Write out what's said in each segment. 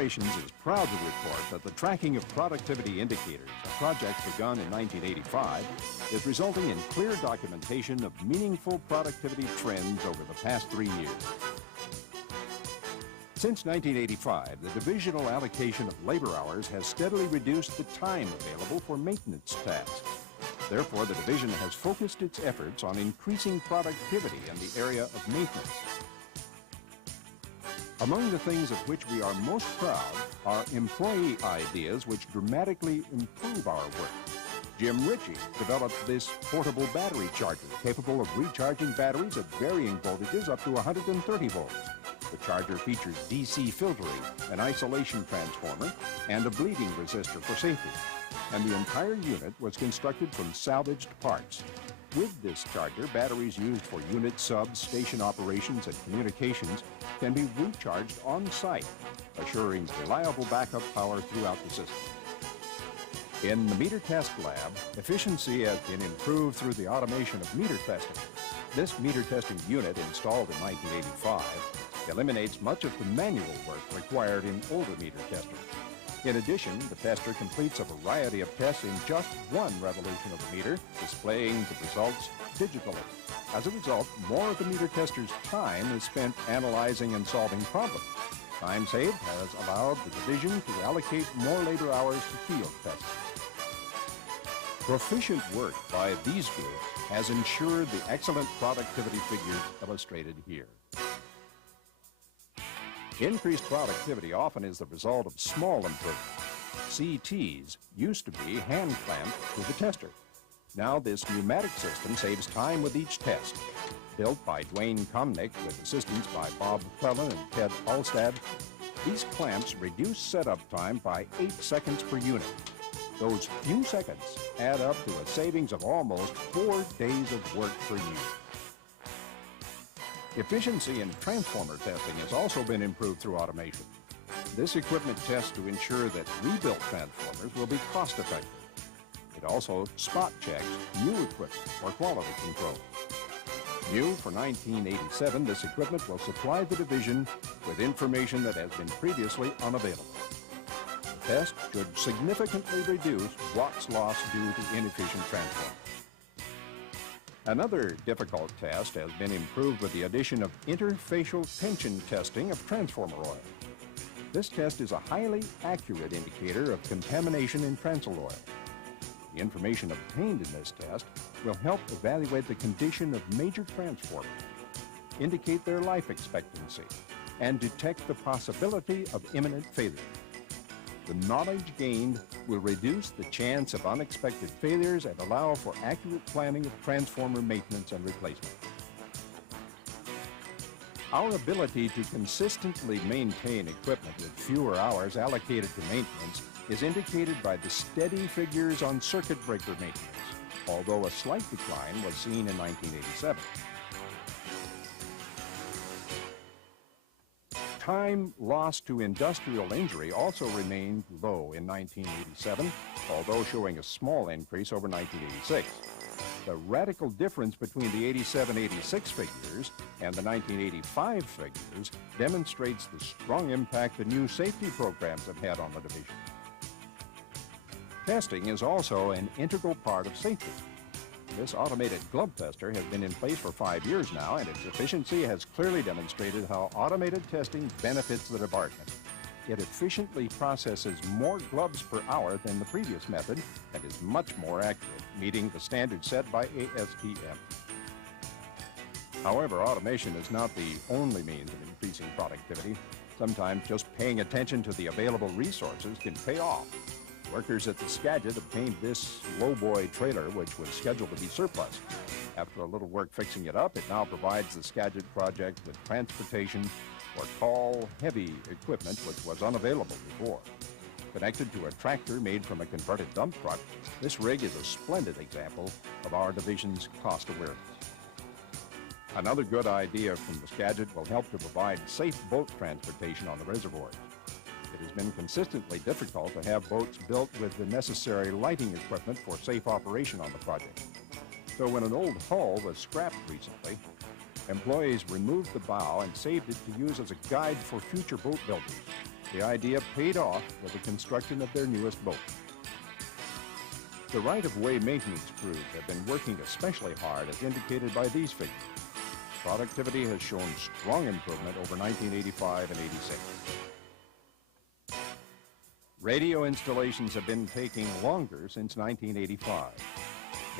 Operations is proud to report that the tracking of productivity indicators, a project begun in 1985, is resulting in clear documentation of meaningful productivity trends over the past 3 years. Since 1985, the divisional allocation of labor hours has steadily reduced the time available for maintenance tasks. Therefore, the division has focused its efforts on increasing productivity in the area of maintenance. Among the things of which we are most proud are employee ideas which dramatically improve our work. Jim Ritchie developed this portable battery charger capable of recharging batteries at varying voltages up to 130 volts. The charger features DC filtering, an isolation transformer, and a bleeding resistor for safety. And the entire unit was constructed from salvaged parts. With this charger, batteries used for unit subs, station operations, and communications can be recharged on-site, assuring reliable backup power throughout the system. In the meter test lab, efficiency has been improved through the automation of meter testing. This meter testing unit, installed in 1985, eliminates much of the manual work required in older meter testers. In addition, the tester completes a variety of tests in just one revolution of the meter, displaying the results digitally. As a result, more of the meter tester's time is spent analyzing and solving problems. Time saved has allowed the division to allocate more labor hours to field testing. Proficient work by these groups has ensured the excellent productivity figures illustrated here. Increased productivity often is the result of small improvements. CTs used to be hand clamped to the tester. Now this pneumatic system saves time with each test. Built by Dwayne Comnick with assistance by Bob McClellan and Ted Alstad, these clamps reduce setup time by 8 seconds per unit. Those few seconds add up to a savings of almost 4 days of work per year. Efficiency in transformer testing has also been improved through automation. This equipment tests to ensure that rebuilt transformers will be cost-effective. It also spot checks new equipment for quality control. New for 1987, this equipment will supply the division with information that has been previously unavailable. The test should significantly reduce watts lost due to inefficient transformers. Another difficult test has been improved with the addition of interfacial tension testing of transformer oil. This test is a highly accurate indicator of contamination in transfer oil. The information obtained in this test will help evaluate the condition of major transformers, indicate their life expectancy, and detect the possibility of imminent failure. The knowledge gained will reduce the chance of unexpected failures and allow for accurate planning of transformer maintenance and replacement. Our ability to consistently maintain equipment with fewer hours allocated to maintenance is indicated by the steady figures on circuit breaker maintenance, although a slight decline was seen in 1987. Time lost to industrial injury also remained low in 1987, although showing a small increase over 1986. The radical difference between the 87-86 figures and the 1985 figures demonstrates the strong impact the new safety programs have had on the division. Testing is also an integral part of safety. This automated glove tester has been in place for 5 years now, and its efficiency has clearly demonstrated how automated testing benefits the department. It efficiently processes more gloves per hour than the previous method and is much more accurate, meeting the standard set by ASTM. However, automation is not the only means of increasing productivity. Sometimes just paying attention to the available resources can pay off. Workers at the Skagit obtained this lowboy trailer, which was scheduled to be surplus. After a little work fixing it up, it now provides the Skagit project with transportation for tall, heavy equipment which was unavailable before. Connected to a tractor made from a converted dump truck, this rig is a splendid example of our division's cost awareness. Another good idea from the Skagit will help to provide safe boat transportation on the reservoirs. It has been consistently difficult to have boats built with the necessary lighting equipment for safe operation on the project. So when an old hull was scrapped recently, employees removed the bow and saved it to use as a guide for future boat builders. The idea paid off with the construction of their newest boat. The right-of-way maintenance crews have been working especially hard, as indicated by these figures. Productivity has shown strong improvement over 1985 and 86. Radio installations have been taking longer since 1985.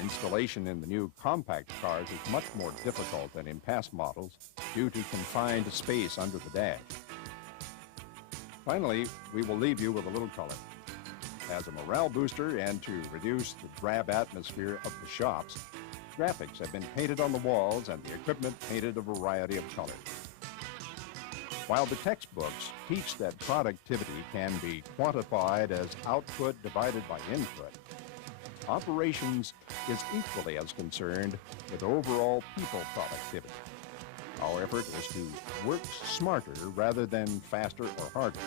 Installation in the new compact cars is much more difficult than in past models due to confined space under the dash. Finally, we will leave you with a little color. As a morale booster and to reduce the drab atmosphere of the shops, graphics have been painted on the walls and the equipment painted a variety of colors. While the textbooks teach that productivity can be quantified as output divided by input, operations is equally as concerned with overall people productivity. Our effort is to work smarter rather than faster or harder.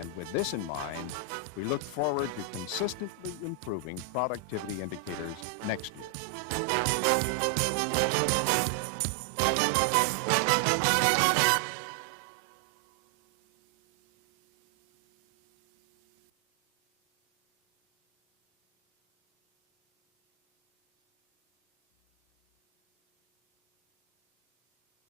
And with this in mind, we look forward to consistently improving productivity indicators next year.